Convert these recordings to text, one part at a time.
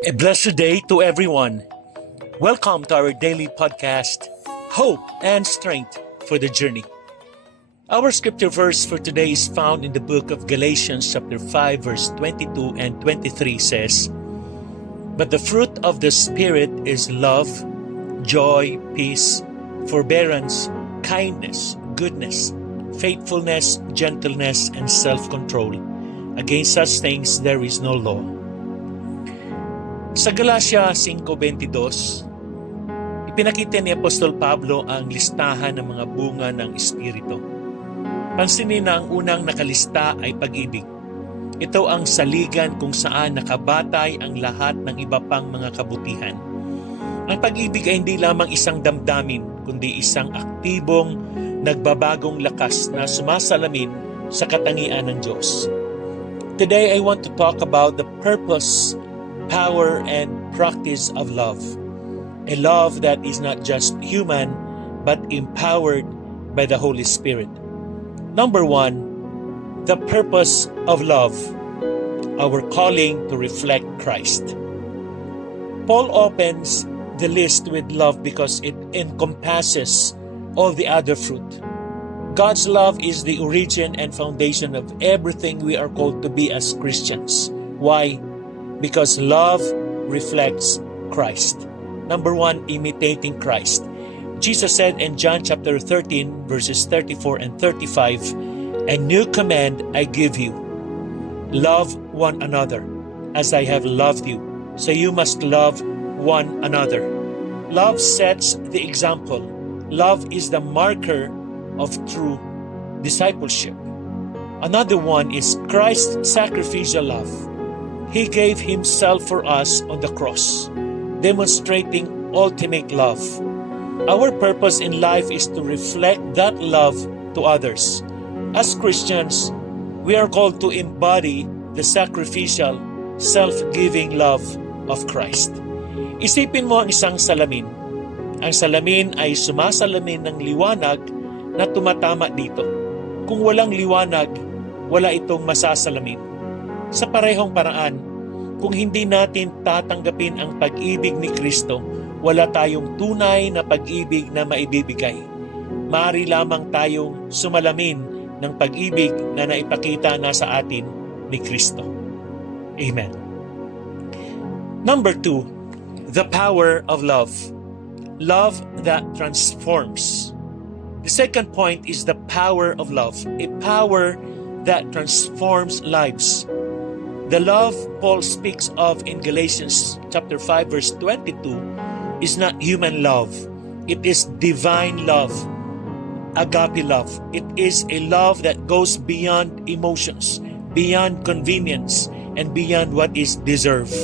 A blessed day to everyone. Welcome to our daily podcast, Hope and Strength for the Journey. Our scripture verse for today is found in the book of Galatians chapter 5 verse 22 and 23 says, "But the fruit of the Spirit is love, joy, peace, forbearance, kindness, goodness, faithfulness, gentleness, and self-control. Against such things there is no law." Sa Galatia 5:22, ipinakita ni Apostol Pablo ang listahan ng mga bunga ng Espiritu. Pansinin na ang unang nakalista ay pag-ibig. Ito ang saligan kung saan nakabatay ang lahat ng iba pang mga kabutihan. Ang pag-ibig ay hindi lamang isang damdamin, kundi isang aktibong, nagbabagong lakas na sumasalamin sa katangian ng Diyos. Today I want to talk about the purpose, power, and practice of love. A love that is not just human, but empowered by the Holy Spirit. Number 1, the purpose of love, our calling to reflect Christ. Paul opens the list with love because it encompasses all the other fruit. God's love is the origin and foundation of everything we are called to be as Christians. Why? Because love reflects Christ. Number 1, imitating Christ. Jesus said in John chapter 13, verses 34 and 35, "A new command I give you, love one another, as I have loved you, so you must love one another." Love sets the example. Love is the marker of true discipleship. Another one is Christ's sacrificial love. He gave Himself for us on the cross, demonstrating ultimate love. Our purpose in life is to reflect that love to others. As Christians, we are called to embody the sacrificial, self-giving love of Christ. Isipin mo ang isang salamin. Ang salamin ay sumasalamin ng liwanag na tumatama dito. Kung walang liwanag, wala itong masasalamin. Sa parehong paraan, kung hindi natin tatanggapin ang pag-ibig ni Kristo, wala tayong tunay na pag-ibig na maibibigay. Maaari lamang tayong sumalamin ng pag-ibig na naipakita na sa atin ni Kristo. Amen. Number 2, the power of love. Love that transforms. The second point is the power of love, a power that transforms lives. The love Paul speaks of in Galatians chapter 5 verse 22 is not human love. It is divine love, agape love. It is a love that goes beyond emotions, beyond convenience, and beyond what is deserved.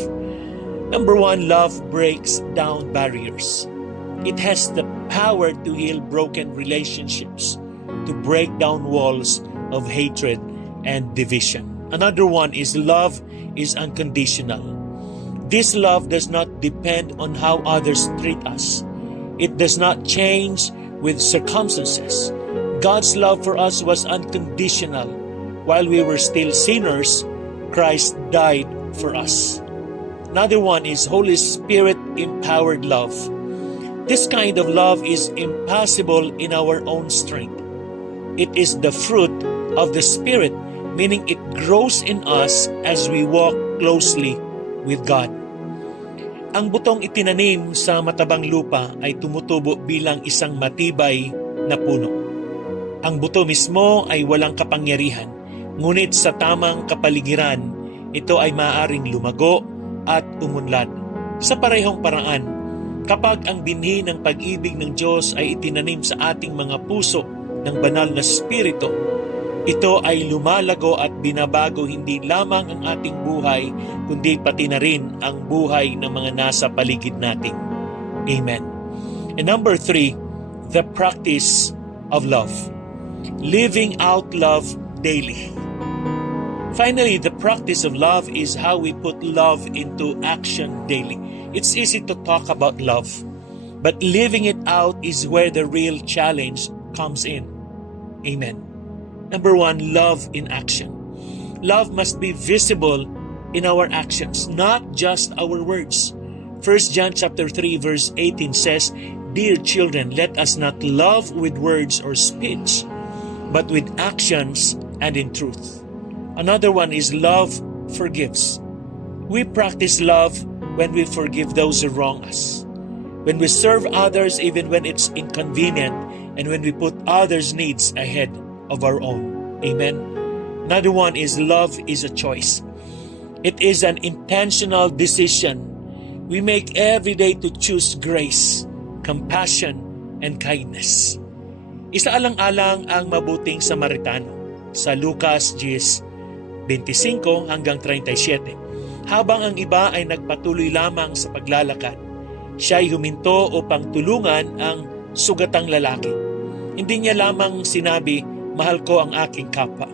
Number 1, love breaks down barriers. It has the power to heal broken relationships, to break down walls of hatred and division. Another one is love is unconditional. This love does not depend on how others treat us. It does not change with circumstances. God's love for us was unconditional. While we were still sinners, Christ died for us. Another one is Holy Spirit empowered love. This kind of love is impossible in our own strength. It is the fruit of the Spirit, meaning it grows in us as we walk closely with God. Ang butong itinanim sa matabang lupa ay tumutubo bilang isang matibay na puno. Ang buto mismo ay walang kapangyarihan, ngunit sa tamang kapaligiran, ito ay maaaring lumago at umunlad. Sa parehong paraan, kapag ang binhi ng pag-ibig ng Diyos ay itinanim sa ating mga puso ng banal na Espiritu, ito ay lumalago at binabago hindi lamang ang ating buhay, kundi pati na rin ang buhay ng mga nasa paligid natin. Amen. And number 3, the practice of love. Living out love daily. Finally, the practice of love is how we put love into action daily. It's easy to talk about love, but living it out is where the real challenge comes in. Amen. Number 1, love in action. Love must be visible in our actions, not just our words. 1 John chapter 3 verse 18 says, "Dear children, let us not love with words or speech, but with actions and in truth." Another one is love forgives. We practice love when we forgive those who wrong us, when we serve others even when it's inconvenient, and when we put others' needs ahead of our own. Amen. Another one is love is a choice. It is an intentional decision we make every day to choose grace, compassion, and kindness. Isaalang-alang ang mabuting Samaritano sa Lucas 10:25 hanggang 37. Habang ang iba ay nagpatuloy lamang sa paglalakad, siya ay huminto upang tulungan ang sugatang lalaki. Hindi niya lamang sinabi, "Mahal ko ang aking kapwa."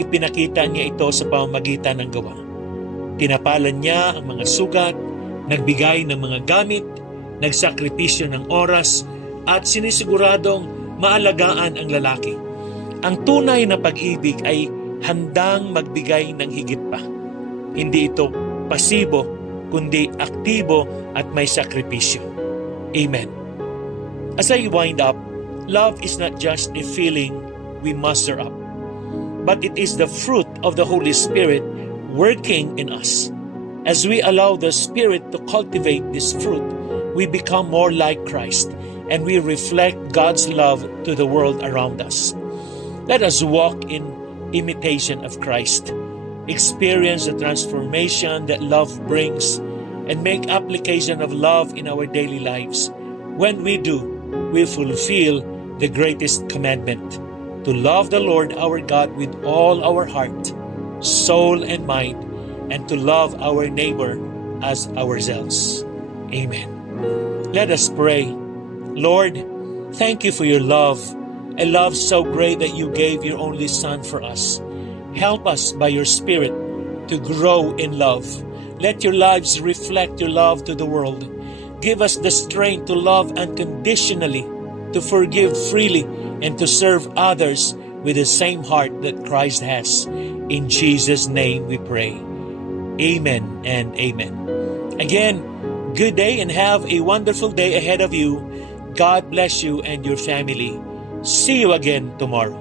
Ipinakita niya ito sa pamamagitan ng gawa. Tinapalan niya ang mga sugat, nagbigay ng mga gamit, nagsakripisyo ng oras, at sinisiguradong maalagaan ang lalaki. Ang tunay na pag-ibig ay handang magbigay ng higit pa. Hindi ito pasibo, kundi aktibo at may sakripisyo. Amen. As I wind up, love is not just a feeling we muster up, but it is the fruit of the Holy Spirit working in us. As we allow the Spirit to cultivate this fruit, we become more like Christ, and we reflect God's love to the world around us. Let us walk in imitation of Christ, experience the transformation that love brings, and make application of love in our daily lives. When we do, we fulfill the greatest commandment, to love the Lord our God with all our heart, soul, and mind, and to love our neighbor as ourselves. Amen. Let us pray. Lord, thank you for your love, a love so great that you gave your only Son for us. Help us by your Spirit to grow in love. Let your lives reflect your love to the world. Give us the strength to love unconditionally, to forgive freely, and to serve others with the same heart that Christ has. In Jesus' name we pray. Amen and amen. Again, good day and have a wonderful day ahead of you. God bless you and your family. See you again tomorrow.